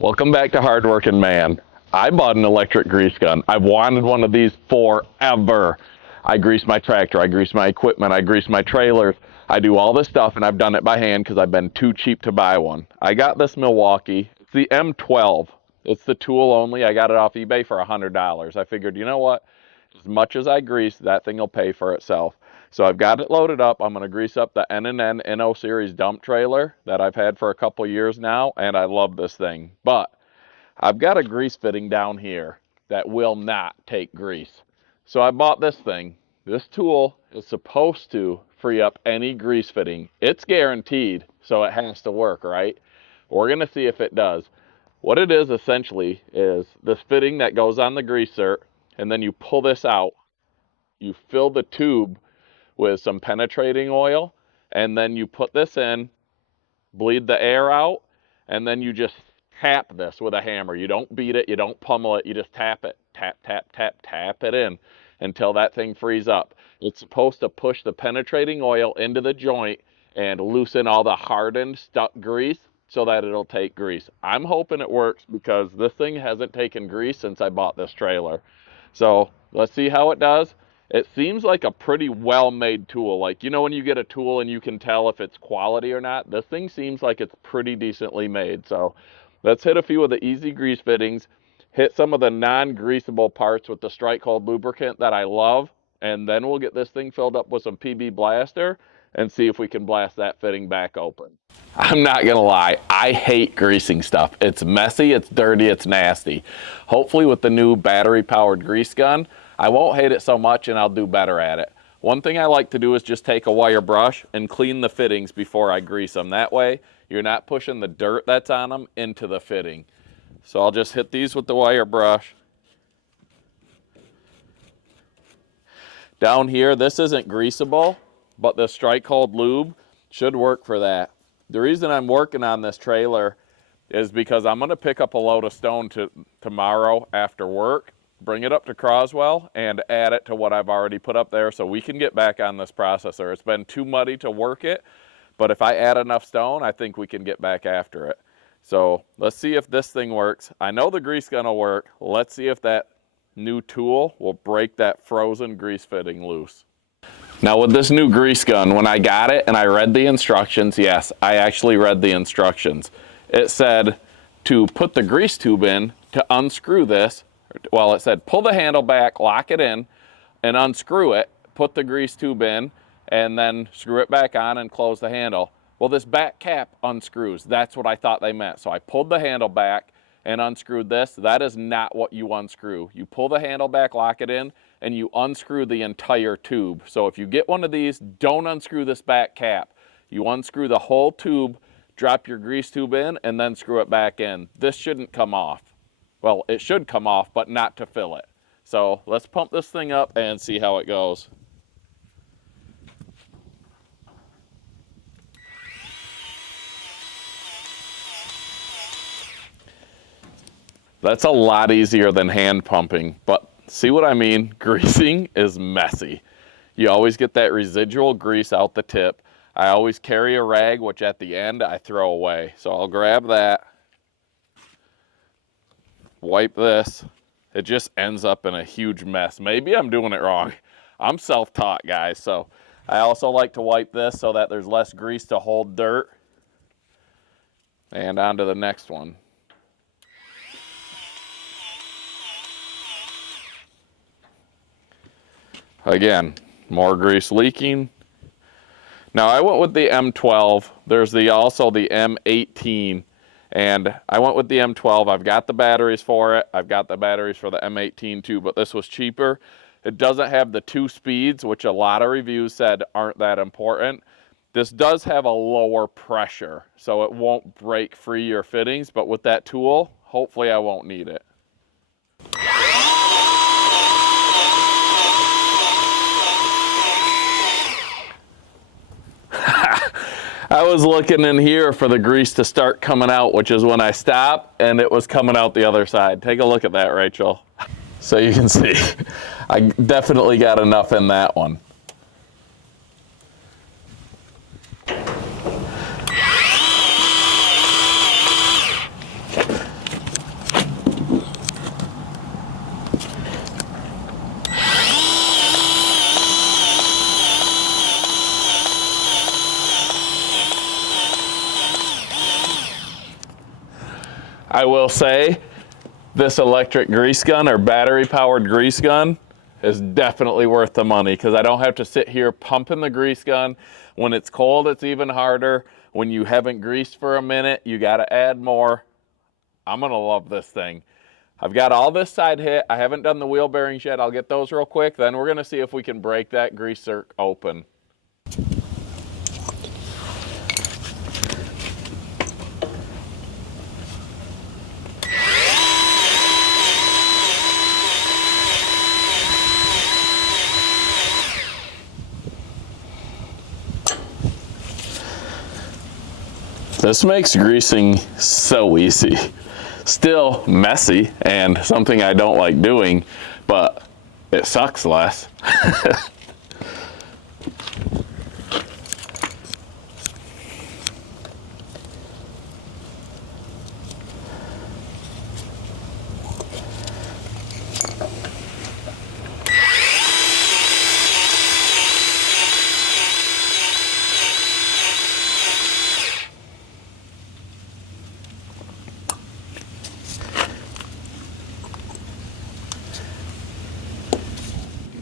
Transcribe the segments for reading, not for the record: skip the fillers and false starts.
Welcome back to Hardworking Man. I bought an electric grease gun. I've wanted one of these forever. I grease my tractor, I grease my equipment, I grease my trailers. I do all this stuff, and I've done it by hand because I've been too cheap to buy one. I got this Milwaukee. It's the M12. It's the tool only. I got it off eBay for $100. I figured, you know what? As much as I grease, that thing will pay for itself. So I've got it loaded up. I'm going to grease up the N&N NO Series dump trailer that I've had for a couple years now, and I love this thing. But I've got a grease fitting down here that will not take grease. So I bought this thing. This tool is supposed to free up any grease fitting. It's guaranteed, so it has to work, right? We're going to see if it does. What it is essentially is this fitting that goes on the greaser, and then you pull this out. You fill the tube with some penetrating oil, and then you put this in, bleed the air out, and then you just tap this with a hammer. You don't beat it, you don't pummel it, you just tap it. Tap, tap, tap, tap it in until that thing frees up. It's supposed to push the penetrating oil into the joint and loosen all the hardened, stuck grease so that it'll take grease. I'm hoping it works because this thing hasn't taken grease since I bought this trailer. So let's see how it does. It seems like a pretty well-made tool. Like, you know, when you get a tool and you can tell if it's quality or not, this thing seems like it's pretty decently made. So let's hit a few of the easy grease fittings, hit some of the non-greasable parts with the Strike Hold lubricant that I love, and then we'll get this thing filled up with some PB Blaster and see if we can blast that fitting back open. I'm not gonna lie, I hate greasing stuff. It's messy, it's dirty, it's nasty. Hopefully with the new battery-powered grease gun, I won't hate it so much and I'll do better at it. One thing I like to do is just take a wire brush and clean the fittings before I grease them. That way, you're not pushing the dirt that's on them into the fitting. So I'll just hit these with the wire brush. Down here, this isn't greasable, but the Strike Hold lube should work for that. The reason I'm working on this trailer is because I'm gonna pick up a load of stone tomorrow after work, bring it up to Croswell, and add it to what I've already put up there so we can get back on this processor. It's been too muddy to work it, but if I add enough stone, I think we can get back after it. So let's see if this thing works. I know the grease gun will work. Let's see if that new tool will break that frozen grease fitting loose. Now with this new grease gun, when I got it and I read the instructions, yes, I actually read the instructions. It said to put the grease tube in, to unscrew this, well, it said pull the handle back, lock it in, and unscrew it, put the grease tube in, and then screw it back on and close the handle. Well, this back cap unscrews. That's what I thought they meant. So I pulled the handle back and unscrewed this. That is not what you unscrew. You pull the handle back, lock it in, and you unscrew the entire tube. So if you get one of these, don't unscrew this back cap. You unscrew the whole tube, drop your grease tube in, and then screw it back in. This shouldn't come off. Well, it should come off, but not to fill it. So let's pump this thing up and see how it goes. That's a lot easier than hand pumping, but see what I mean? Greasing is messy. You always get that residual grease out the tip. I always carry a rag, which at the end I throw away. So I'll grab that, wipe this. It just ends up in a huge mess. Maybe I'm doing it wrong. I'm self-taught, guys, so I also like to wipe this so that there's less grease to hold dirt. And on to the next one. Again, more grease leaking. Now I went with the M12. There's also the M18, and I went with the M12. I've got the batteries for it. I've got the batteries for the M18 too, but this was cheaper. It doesn't have the 2 speeds, which a lot of reviews said aren't that important. This does have a lower pressure, so it won't break free your fittings, but with that tool, hopefully I won't need it. I was looking in here for the grease to start coming out, which is when I stopped, and it was coming out the other side. Take a look at that, Rachel. So you can see, I definitely got enough in that one. I will say this electric grease gun or battery powered grease gun is definitely worth the money because I don't have to sit here pumping the grease gun. When it's cold, it's even harder. When you haven't greased for a minute, you got to add more. I'm going to love this thing. I've got all this side hit. I haven't done the wheel bearings yet. I'll get those real quick. Then we're going to see if we can break that grease zerk open. This makes greasing so easy. Still messy and something I don't like doing, but it sucks less.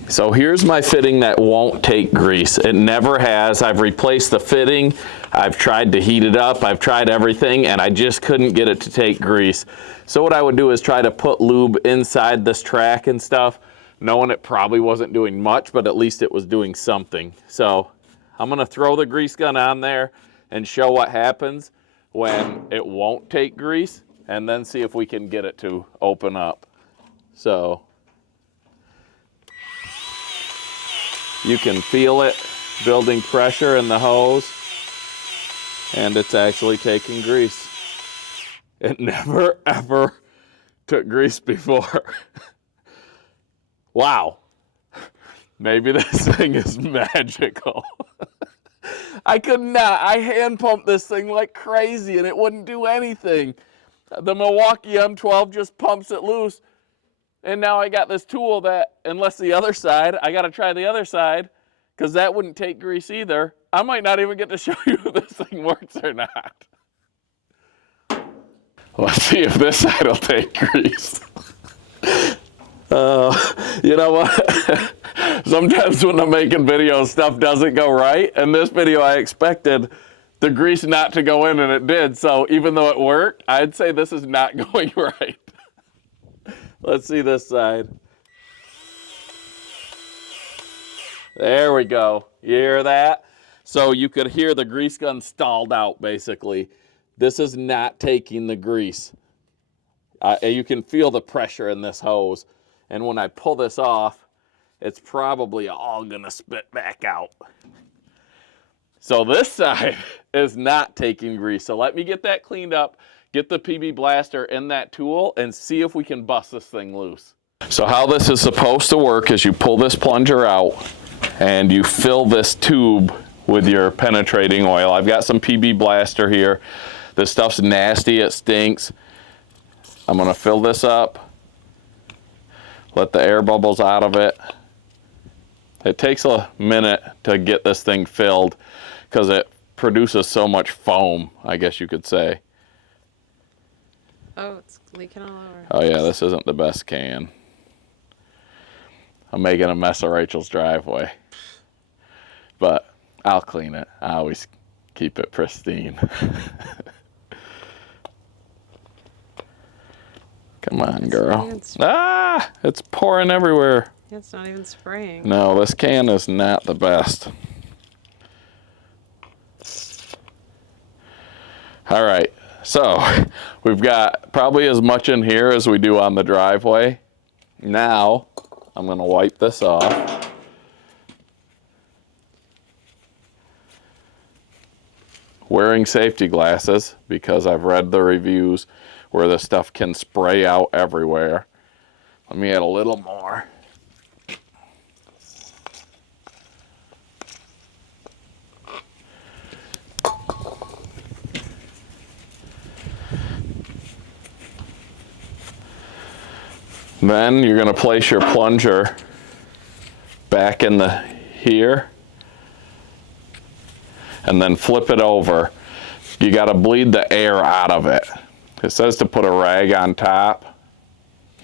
So here's my fitting that won't take grease. It never has. I've replaced the fitting. I've tried to heat it up. I've tried everything and I just couldn't get it to take grease. So what I would do is try to put lube inside this track and stuff, knowing it probably wasn't doing much, but at least it was doing something. So I'm gonna throw the grease gun on there and show what happens when it won't take grease and then see if we can get it to open up. So you can feel it building pressure in the hose, and it's actually taking grease. It never, ever took grease before. Wow. Maybe this thing is magical. I could not. I hand pumped this thing like crazy, and it wouldn't do anything. The Milwaukee M12 just pumps it loose. And now I got this tool that, unless the other side, I got to try the other side, because that wouldn't take grease either. I might not even get to show you if this thing works or not. Let's see if this side will take grease. You know what? Sometimes when I'm making videos, stuff doesn't go right. And this video, I expected the grease not to go in, and it did. So even though it worked, I'd say this is not going right. Let's see this side. There we go. You hear that? So you could hear the grease gun stalled out, basically. This is not taking the grease. You can feel the pressure in this hose. And when I pull this off, it's probably all gonna spit back out. So this side is not taking grease. So let me get that cleaned up, get the PB blaster in that tool, and see if we can bust this thing loose. So how this is supposed to work is you pull this plunger out and you fill this tube with your penetrating oil. I've got some PB blaster here. This stuff's nasty, it stinks. I'm gonna fill this up, let the air bubbles out of it. It takes a minute to get this thing filled because it produces so much foam, I guess you could say. Oh, it's leaking all over. Oh yeah, this isn't the best can. I'm making a mess of Rachel's driveway. But I'll clean it. I always keep it pristine. Come on, girl. Ah, it's pouring everywhere. It's not even spraying. No, this can is not the best. All right, so we've got probably as much in here as we do on the driveway. Now, I'm gonna wipe this off. Wearing safety glasses because I've read the reviews where this stuff can spray out everywhere. Let me add a little more. Then you're going to place your plunger back in the here and then flip it over. You got to bleed the air out of it. It says to put a rag on top.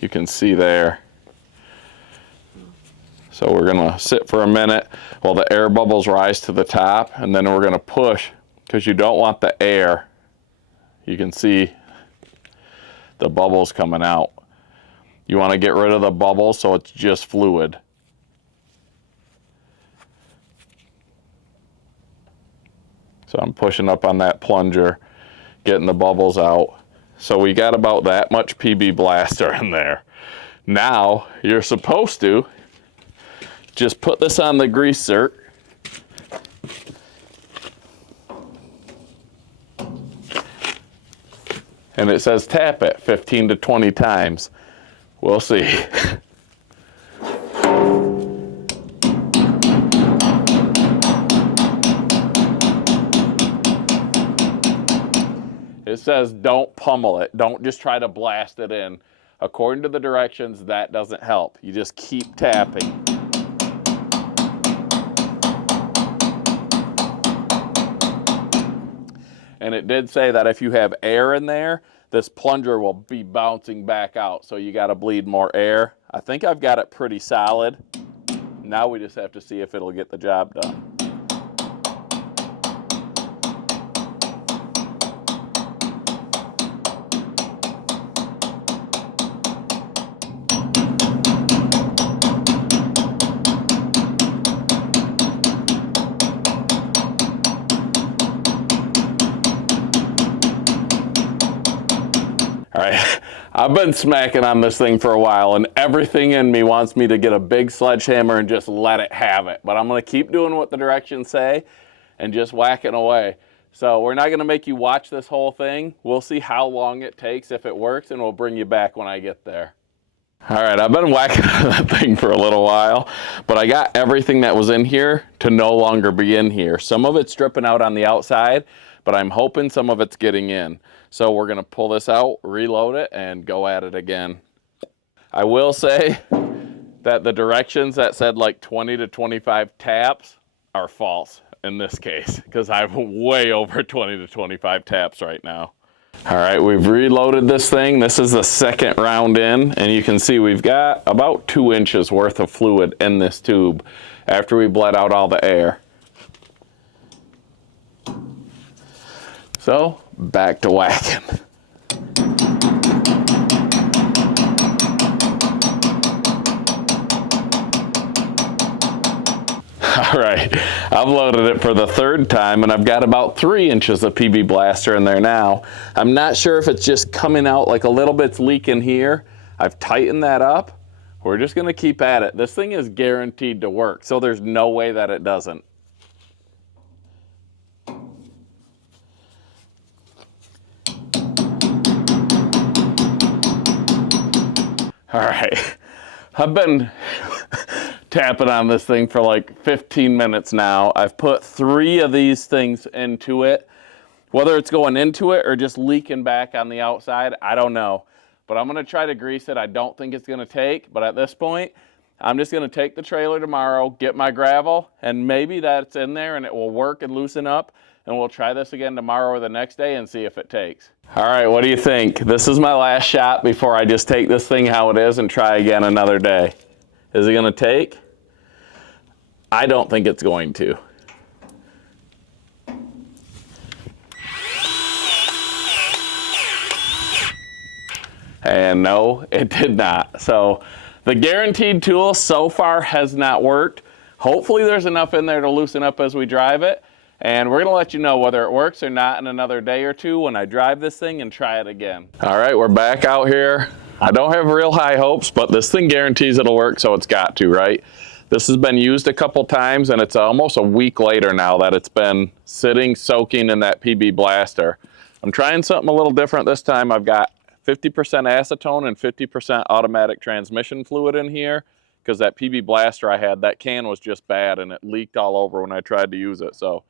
You can see there. So we're gonna sit for a minute while the air bubbles rise to the top, and then we're gonna push, because you don't want the air. You can see the bubbles coming out. You wanna get rid of the bubbles so it's just fluid. So I'm pushing up on that plunger, getting the bubbles out. So we got about that much PB Blaster in there. Now you're supposed to just put this on the grease zerk. And it says tap it 15 to 20 times. We'll see. It says don't pummel it. Don't just try to blast it in. According to the directions, that doesn't help. You just keep tapping. And it did say that if you have air in there, this plunger will be bouncing back out. So you gotta bleed more air. I think I've got it pretty solid. Now we just have to see if it'll get the job done. All right, I've been smacking on this thing for a while, and everything in me wants me to get a big sledgehammer and just let it have it. But I'm gonna keep doing what the directions say and just whacking away. So we're not gonna make you watch this whole thing. We'll see how long it takes, if it works, and we'll bring you back when I get there. All right, I've been whacking on that thing for a little while, but I got everything that was in here to no longer be in here. Some of it's dripping out on the outside, but I'm hoping some of it's getting in. So we're gonna pull this out, reload it, and go at it again. I will say that the directions that said like 20 to 25 taps are false in this case, because I'm way over 20 to 25 taps right now. All right, we've reloaded this thing. This is the second round in, and you can see we've got about 2 inches worth of fluid in this tube after we bled out all the air. So, back to whacking. All right, I've loaded it for the 3rd time, and I've got about 3 inches of PB Blaster in there now. I'm not sure if it's just coming out like a little bit's leaking here. I've tightened that up. We're just gonna keep at it. This thing is guaranteed to work, so there's no way that it doesn't. All right, I've been tapping on this thing for like 15 minutes now. I've put 3 of these things into it. Whether it's going into it or just leaking back on the outside, I don't know. But I'm gonna try to grease it. I don't think it's gonna take, but at this point, I'm just gonna take the trailer tomorrow, get my gravel, and maybe that's in there and it will work and loosen up, and we'll try this again tomorrow or the next day and see if it takes. All right, what do you think? This is my last shot before I just take this thing how it is and try again another day. Is it gonna take? I don't think it's going to. And no, it did not. So the guaranteed tool so far has not worked. Hopefully there's enough in there to loosen up as we drive it. And we're gonna let you know whether it works or not in another day or two when I drive this thing and try it again. All right, we're back out here. I don't have real high hopes, but this thing guarantees it'll work, so it's got to, right? This has been used a couple times, and it's almost a week later now that it's been sitting, soaking in that PB Blaster. I'm trying something a little different this time. I've got 50% acetone and 50% automatic transmission fluid in here, because that PB Blaster I had, that can was just bad, and it leaked all over when I tried to use it. So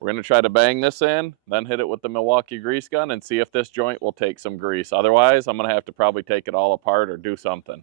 we're gonna try to bang this in, then hit it with the Milwaukee grease gun and see if this joint will take some grease. Otherwise, I'm gonna have to probably take it all apart or do something.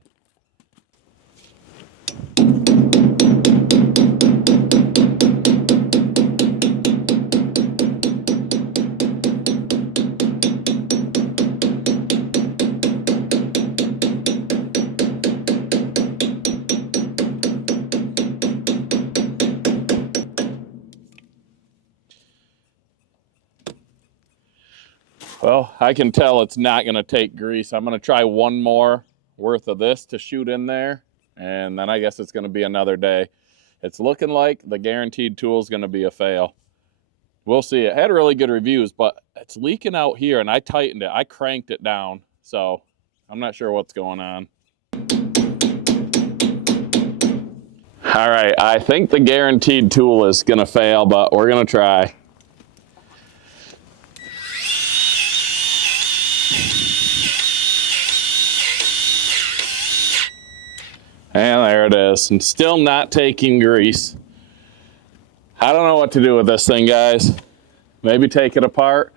Well, I can tell it's not going to take grease. I'm going to try one more worth of this to shoot in there, and then I guess it's going to be another day. It's looking like the guaranteed tool is going to be a fail. We'll see. It had really good reviews, but it's leaking out here, and I tightened it. I cranked it down, so I'm not sure what's going on. All right, I think the guaranteed tool is going to fail, but we're going to try. And there it is, and still not taking grease. I don't know what to do with this thing, guys. Maybe take it apart.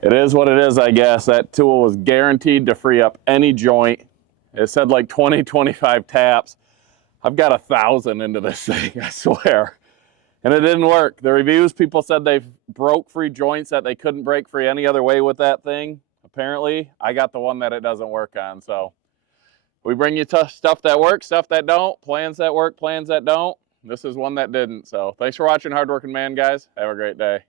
It is what it is, I guess. That tool was guaranteed to free up any joint. It said like 20, 25 taps. I've got 1,000 into this thing, I swear. And it didn't work. The reviews, people said they broke free joints that they couldn't break free any other way with that thing. Apparently, I got the one that it doesn't work on, so. We bring you stuff that works, stuff that don't, plans that work, plans that don't. This is one that didn't. So thanks for watching, Hardworking Man, guys. Have a great day.